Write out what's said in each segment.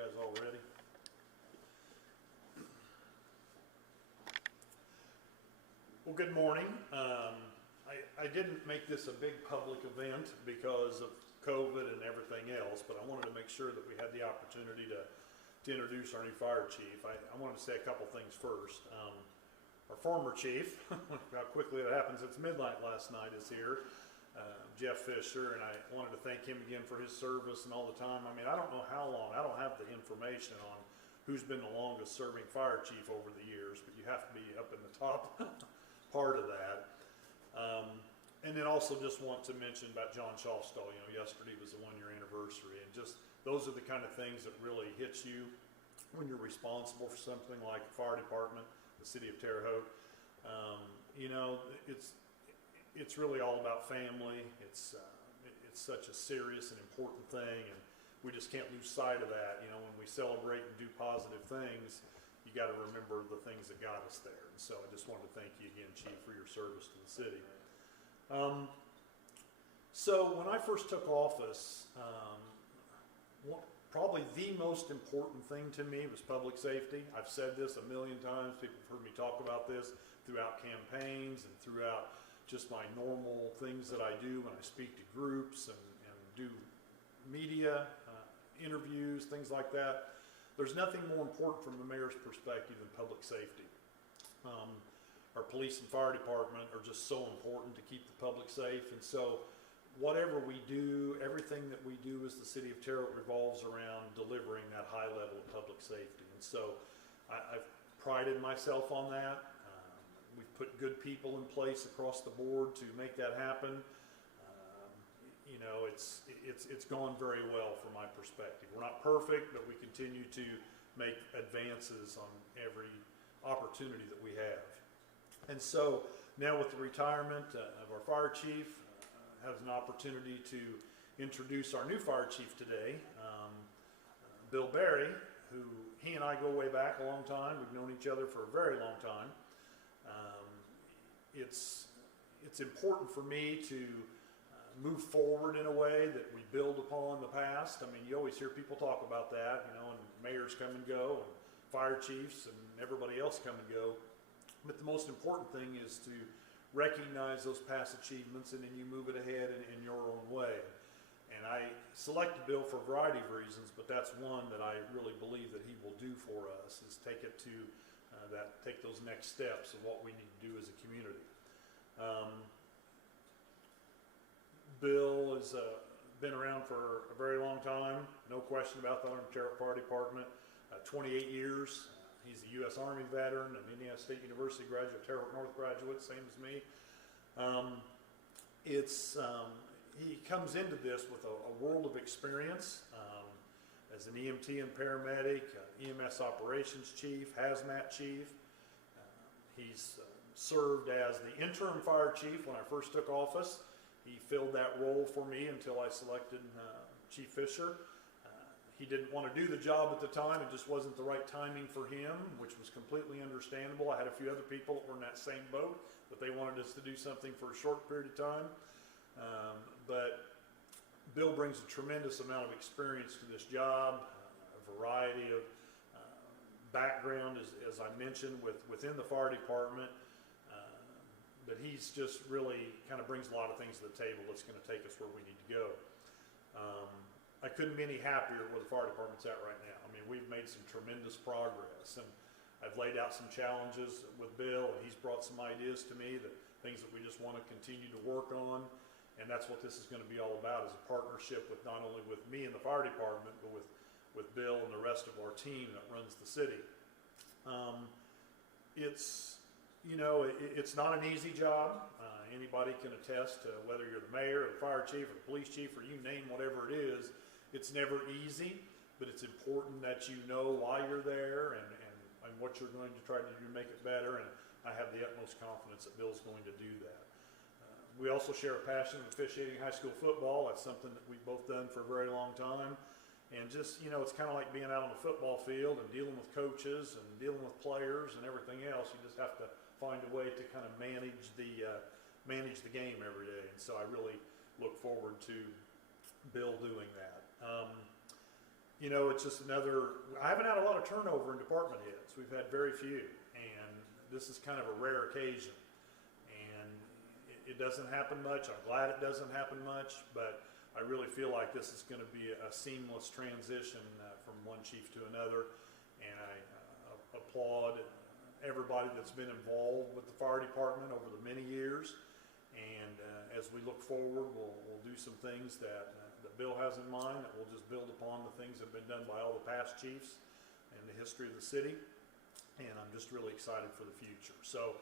guys all ready? Well, good morning. I didn't make this a big public event because of COVID and everything else, but I wanted to make sure that we had the opportunity to introduce our new fire chief. I wanted to say a couple things first. Our former chief, how quickly it happens, it's midnight last night, is here, Jeff Fisher, and I wanted to thank him again for his service and all the time. I mean, I don't know how long, I don't have the information on who's been the longest serving fire chief over the years, but you have to be up in the top part of that. And then also just want to mention about John Schaufstall. You know, yesterday was the one-year anniversary, and just those are the kind of things that really hits you when you're responsible for something like the fire department, the city of Terre Haute. You know, it's really all about family. It's such a serious and important thing, and we just can't lose sight of that. You know, when we celebrate and do positive things, you got to remember the things that got us there. And so I just wanted to thank you again, Chief, for your service to the city. So when I first took office, probably the most important thing to me was public safety. I've said this a million times. People have heard me talk about this throughout campaigns and throughout just my normal things that I do when I speak to groups and do media interviews, things like that. There's nothing more important from the mayor's perspective than public safety. Our police and fire department are just so important to keep the public safe, and so whatever we do, everything that we do as the city of Terre Haute revolves around delivering that high level of public safety. And so I've prided myself on that. We've put good people in place across the board to make that happen. You know, it's gone very well from my perspective. We're not perfect, but we continue to make advances on every opportunity that we have. And so now with the retirement of our fire chief, has an opportunity to introduce our new fire chief today, Bill Berry, who he and I go way back a long time. We've known each other for a very long time. It's important for me to move forward in a way that we build upon the past. I mean, you always hear people talk about that, you know, and mayors come and go, and fire chiefs and everybody else come and go. But the most important thing is to recognize those past achievements, and then you move it ahead in your own way. And I selected Bill for a variety of reasons, but that's one that I really believe that he will do for us, is take it to take those next steps of what we need to do as a community. Bill has been around for a very long time, no question about that, on the Terre Haute Fire Department, 28 years. He's a U.S. Army veteran, an Indiana State University graduate, Terre Haute North graduate, same as me. He comes into this with a world of experience as an EMT and paramedic, EMS operations chief, hazmat chief. He's served as the interim fire chief when I first took office. He filled that role for me until I selected Chief Fisher. He didn't want to do the job at the time. It just wasn't the right timing for him, which was completely understandable. I had a few other people that were in that same boat, but they wanted us to do something for a short period of time. But Bill brings a tremendous amount of experience to this job, a variety of background, as I mentioned, within the fire department. But he's just really kind of brings a lot of things to the table that's going to take us where we need to go. I couldn't be any happier where the fire department's at right now. I mean, we've made some tremendous progress, and I've laid out some challenges with Bill, and he's brought some ideas to me, that things that we just want to continue to work on, and that's what this is going to be all about, is a partnership with not only with me and the fire department, but with Bill and the rest of our team that runs the city. You know, it's not an easy job. Anybody can attest to, whether you're the mayor or the fire chief or the police chief, or you name whatever it is, it's never easy, but it's important that you know why you're there and what you're going to try to do to make it better, and I have the utmost confidence that Bill's going to do that. We also share a passion of officiating high school football. That's something that we've both done for a very long time, and just, you know, it's kind of like being out on the football field and dealing with coaches and dealing with players and everything else. You just have to find a way to kind of manage the game every day, and so I really look forward to Bill doing that. you know, it's just another, I haven't had a lot of turnover in department heads. We've had very few, and this is kind of a rare occasion. And it doesn't happen much. I'm glad it doesn't happen much, but I really feel like this is going to be a seamless transition from one chief to another. And I applaud everybody that's been involved with the fire department over the many years. And as we look forward, we'll do some things that Bill has in mind, that we'll just build upon the things that have been done by all the past chiefs and the history of the city. And I'm just really excited for the future. So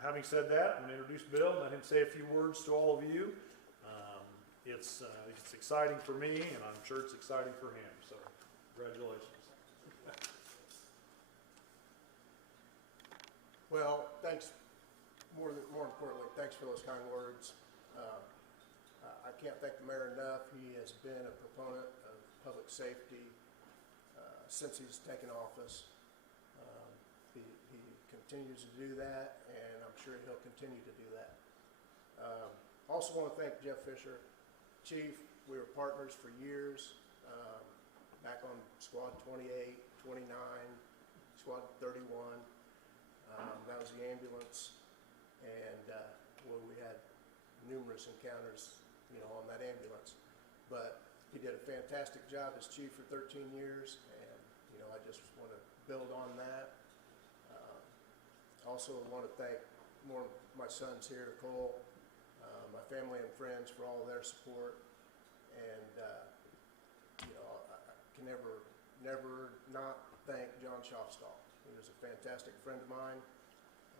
having said that, I'm going to introduce Bill and let him say a few words to all of you. It's exciting for me, and I'm sure it's exciting for him. So congratulations. Well, thanks. More importantly, thanks for those kind words. I can't thank the mayor enough. He has been a proponent of public safety since he's taken office. He continues to do that, and I'm sure he'll continue to do that. Also want to thank Jeff Fisher, Chief. We were partners for years, back on Squad 28, 29, Squad 31. That was the ambulance, and we had numerous encounters, on that ambulance. But he did a fantastic job as chief for 13 years, and I just want to build on that. Also want to thank more of my sons here, Cole, my family and friends for all of their support, and I can never not thank John Schaafstall. He was a fantastic friend of mine.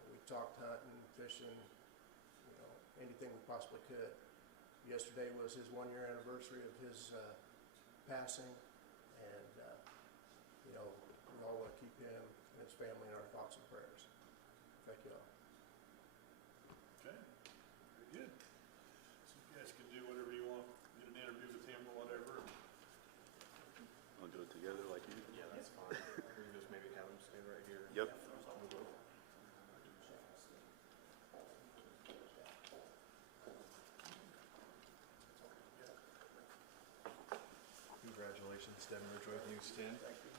We talked hunting, fishing, anything we possibly could. Yesterday was his 1-year anniversary of his passing, and we all want to keep him and his family in our thoughts and prayers. Thank you all. Okay, very good. So you guys can do whatever you want, get an interview with him or whatever. We'll do it together like you. Yeah, that's fine. We can just maybe have them stand right here. Yep. Congratulations, Devin Ridgeway, News 10. Thank you.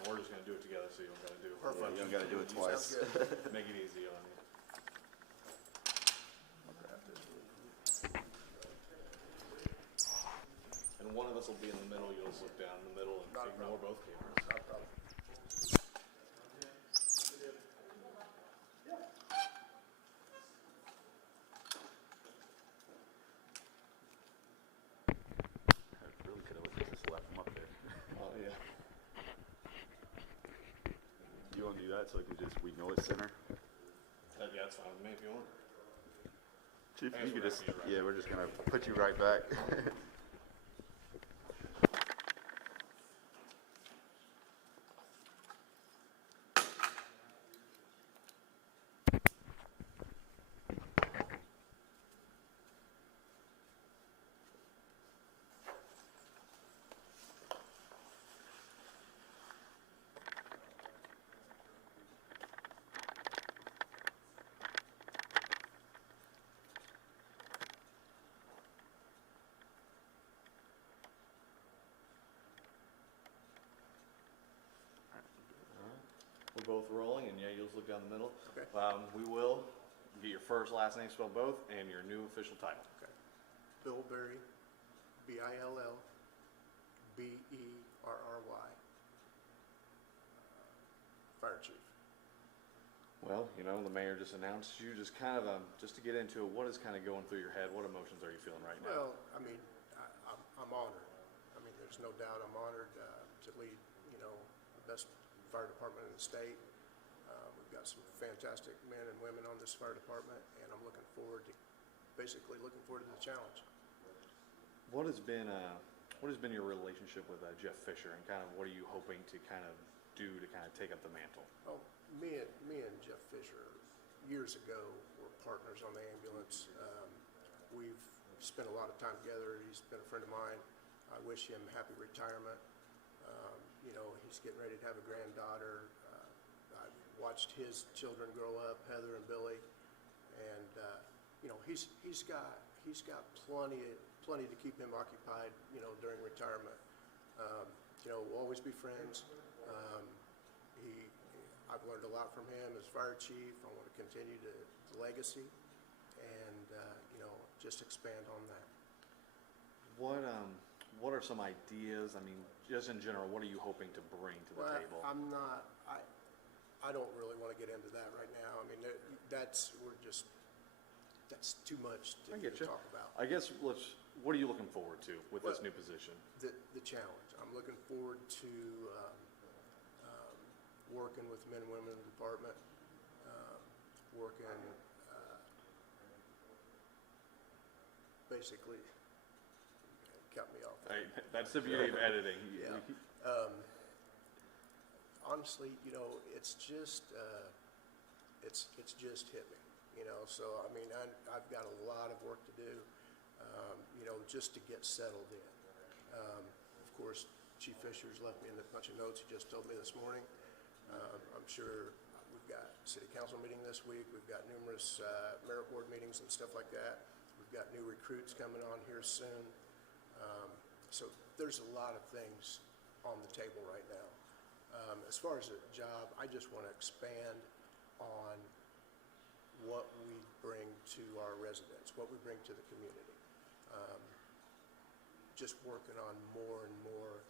And we're just going to do it together, so you don't got to do it. Perfect. Yeah, you don't gotta do it twice. Sounds good. Make it easy on you. And one of us will be in the middle. You'll just look down in the middle and Not a ignore problem. both cameras. Not a problem. I really could have just left them up there. Oh, yeah. You want to do that so we know it's center? Yeah, that's fine with me if you want. Chief, I guess you could we're just, gonna be right we're just gonna put you right back. We're both rolling, and yeah, you'll just look down the middle. Okay. We will get your first, last name spelled both, and your new official title. Okay. Bill Berry, Billberry, Fire Chief. Well, the mayor just announced you. Just kind of, just to get into it, what is kind of going through your head? What emotions are you feeling right now? Well, I'm honored. There's no doubt I'm honored to lead, the best fire department in the state. We've got some fantastic men and women on this fire department, and I'm looking forward to the challenge. What has been your relationship with Jeff Fisher, and kind of what are you hoping to kind of do to kind of take up the mantle? Oh, me and Jeff Fisher years ago were partners on the ambulance. We've spent a lot of time together. He's been a friend of mine. I wish him happy retirement. He's getting ready to have a granddaughter. I've watched his children grow up, Heather and Billy, and he's got plenty plenty to keep him occupied, you know, during retirement. You know, we'll always be friends. I've learned a lot from him as fire chief. I want to continue the legacy and, you know, just expand on that. What are some ideas? I mean, just in general, what are you hoping to bring to the table? I don't really want to get into that right now. I mean, that's too much to I get you. talk about. I guess what are you looking forward to with this new position? The challenge. I'm looking forward to working with men and women in the department, basically, cut me off. That's the beauty of editing. Yeah. Honestly, you know, it's just hit me, you know, so, I mean, I've got a lot of work to do, you know, just to get settled in. Of course, Chief Fisher's left me in a bunch of notes he just told me this morning. I'm sure we've got city council meeting this week. We've got numerous merit board meetings and stuff like that. We've got new recruits coming on here soon. So there's a lot of things on the table right now. As far as a job, I just want to expand on what we bring to our residents, what we bring to the community. Just working on more and more.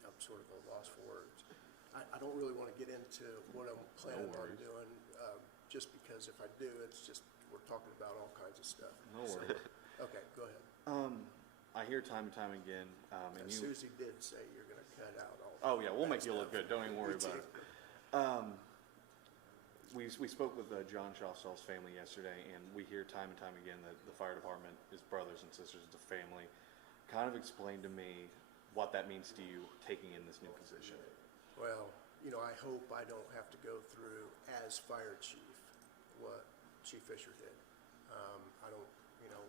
I'm sort of a loss for words. I don't really want to get into what I'm planning on doing, just because if I do, it's just, we're talking about all kinds of stuff. No worries. Okay, go ahead. I hear time and time again, and Susie did say you're going to cut out all. Oh yeah, we'll make you look good. Don't even worry about it. We spoke with John Schauffel's family yesterday, and we hear time and time again that the fire department is brothers and sisters, it's a family. Kind of explain to me what that means to you taking in this new position. Well, you know, I hope I don't have to go through as fire chief what Chief Fisher did. I don't, you know,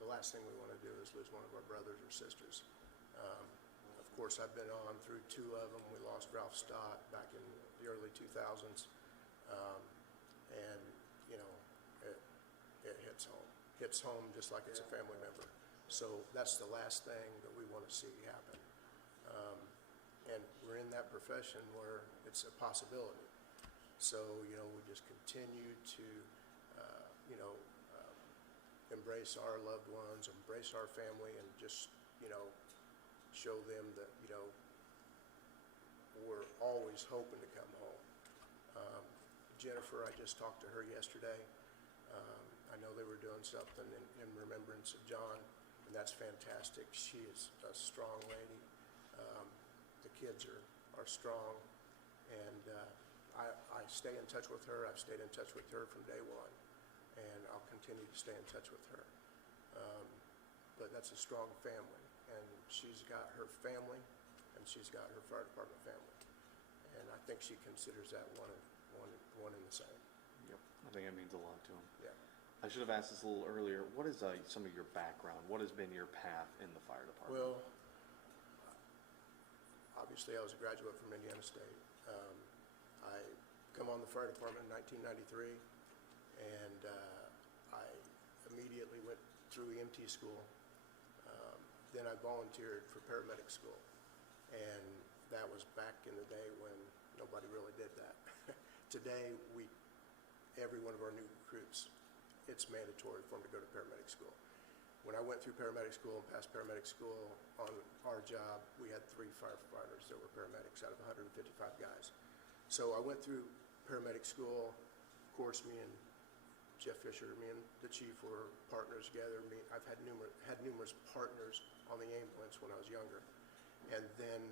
the last thing we want to do is lose one of our brothers or sisters. Of course, I've been on through two of them. We lost Ralph Stott back in the early 2000s. And, you know, it hits home just like it's a family member. So that's the last thing that we want to see happen. And we're in that profession where it's a possibility. So, you know, we just continue to, you know, embrace our loved ones, embrace our family, and just, you know, show them that, you know, we're always hoping to come home. Jennifer, I just talked to her yesterday. I know they were doing something in remembrance of John, and that's fantastic. She is a strong lady. The kids are strong, and I stay in touch with her. I've stayed in touch with her from day one, and I'll continue to stay in touch with her. But that's a strong family, and she's got her family, and she's got her fire department family, and I think she considers that one and the same. Yep, I think that means a lot to him. Yeah. I should have asked this a little earlier. What is some of your background? What has been your path in the fire department? Well, obviously I was a graduate from Indiana State. I come on the fire department in 1993, and I immediately went through EMT school. Then I volunteered for paramedic school, and that was back in the day when nobody really did that. Today, every one of our new recruits, it's mandatory for them to go to paramedic school. When I went through paramedic school and passed paramedic school on our job, we had 3 firefighters that were paramedics out of 155 guys. So I went through paramedic school. Of course, me and Jeff Fisher, me and the chief were partners together. I've had numerous partners on the ambulance when I was younger. And then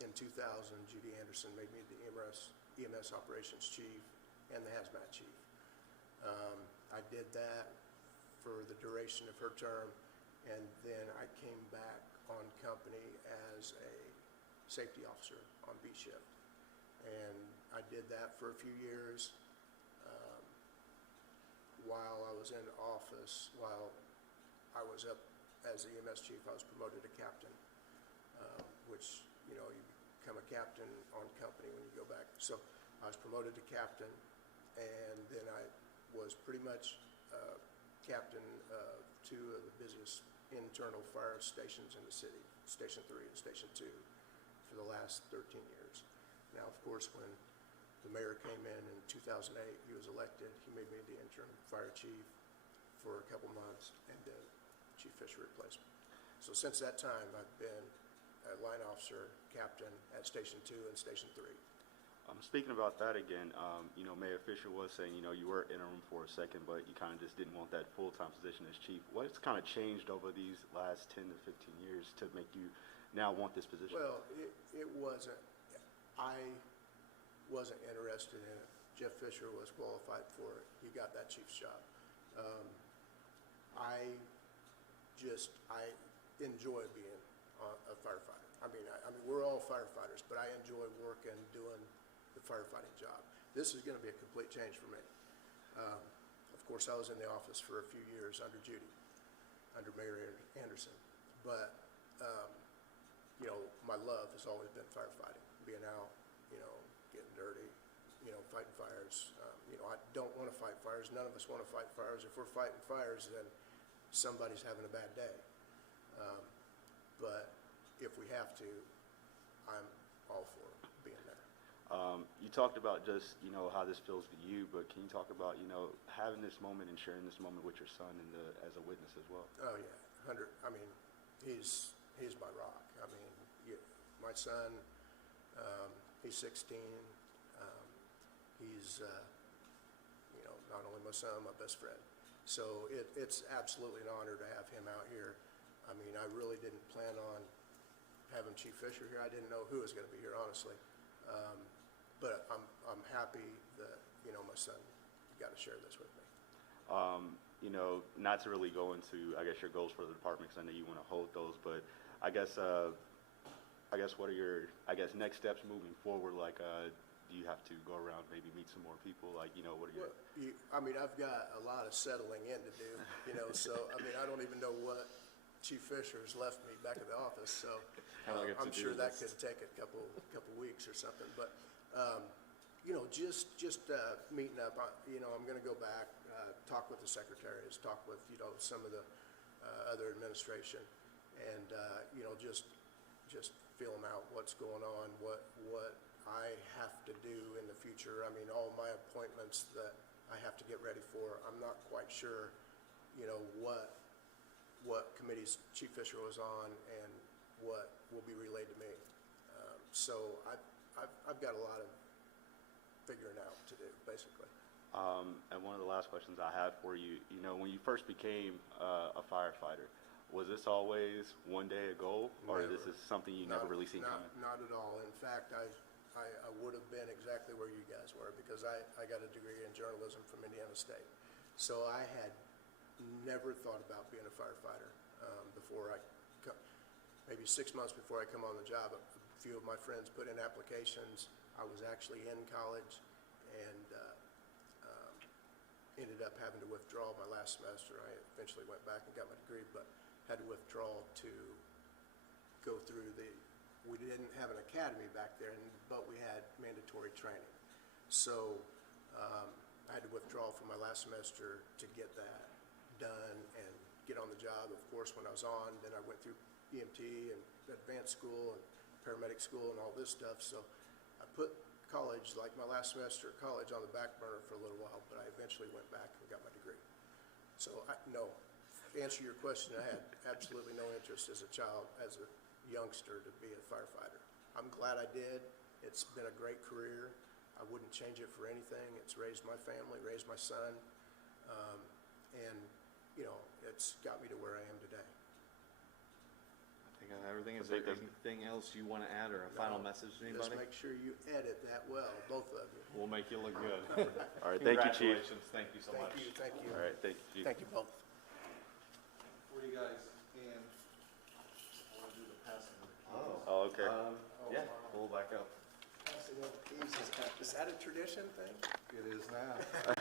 in 2000, Judy Anderson made me the EMS operations chief and the hazmat chief. I did that for the duration of her term, and then I came back on company as a safety officer on B shift. And I did that for a few years. While I was in office, while I was up as the EMS chief, I was promoted to captain, which, you know, you become a captain on company when you go back. So I was promoted to captain, and then I was pretty much captain of two of the busiest internal fire stations in the city, Station 3 and Station 2, for the last 13 years. Now, of course, when the mayor came in 2008, he was elected, he made me the interim fire chief for a couple months, and then Chief Fisher replaced me. So since that time, I've been a line officer, captain at Station 2 and Station 3. Speaking about that again, Mayor Fisher was saying, you were interim for a second, but you kind of just didn't want that full-time position as chief. What's kind of changed over these last 10 to 15 years to make you now want this position? Well, it wasn't, I wasn't interested in it. Jeff Fisher was qualified for it. He got that chief's job. I enjoy being a firefighter. I mean, we're all firefighters, but I enjoy working, doing the firefighting job. This is going to be a complete change for me. Of course, I was in the office for a few years under Judy, under Mayor Anderson, but my love has always been firefighting, being out, getting dirty, fighting fires. I don't want to fight fires. None of us want to fight fires. If we're fighting fires, then somebody's having a bad day. But if we have to, I'm all for being there. You talked about just, how this feels to you, but can you talk about, having this moment and sharing this moment with your son and as a witness as well? Oh, yeah, 100. I mean, he's my rock. I mean, my son, he's 16. He's, not only my son, my best friend. So it's absolutely an honor to have him out here. I mean, I really didn't plan on having Chief Fisher here. I didn't know who was going to be here, honestly. But I'm happy that, my son got to share this with me. Not to really go into, I guess, your goals for the department, because I know you want to hold those, but I guess what are your, next steps moving forward? Like, do you have to go around, maybe meet some more people? Like, what are your... Well, I've got a lot of settling in to do, so, I don't even know what Chief Fisher's left me back at the office, so I'm sure that could take a couple weeks or something. But, just meeting up, I'm going to go back, talk with the secretaries, talk with, some of the other administration, and, just feeling out what's going on, what I have to do in the future. I mean, all my appointments that I have to get ready for, I'm not quite sure, what committees Chief Fisher was on and what will be relayed to me. So I've got a lot of figuring out to do, basically. And one of the last questions I have for you, when you first became a firefighter, was this always one day a goal, or Never. this is something you never really seen coming? Not at all. In fact, I would have been exactly where you guys were, because I got a degree in journalism from Indiana State. So I had never thought about being a firefighter before maybe 6 months before I come on the job. A few of my friends put in applications. I was actually in college and ended up having to withdraw my last semester. I eventually went back and got my degree, but had to withdraw to go through we didn't have an academy back there, but we had mandatory training. So I had to withdraw from my last semester to get that done and get on the job. Of course, when I was on, then I went through EMT and advanced school and paramedic school and all this stuff. So I put college, like my last semester of college, on the back burner for a little while, but I eventually went back and got my degree. So no, to answer your question, I had absolutely no interest as a child, as a youngster, to be a firefighter. I'm glad I did. It's been a great career. I wouldn't change it for anything. It's raised my family, raised my son, and it's got me to where I am today. I think I have everything. Is there anything else you want to add, or a final message to anybody? Just make sure you edit that well, both of you. We'll make you look good. All right, thank you, Chief. Congratulations. Thank you so much. Thank you. All right, thank you, Chief. Thank you both. Before you guys end, I want to do the passing. Oh, okay. Yeah, pull back up. Is that a tradition thing? It is now.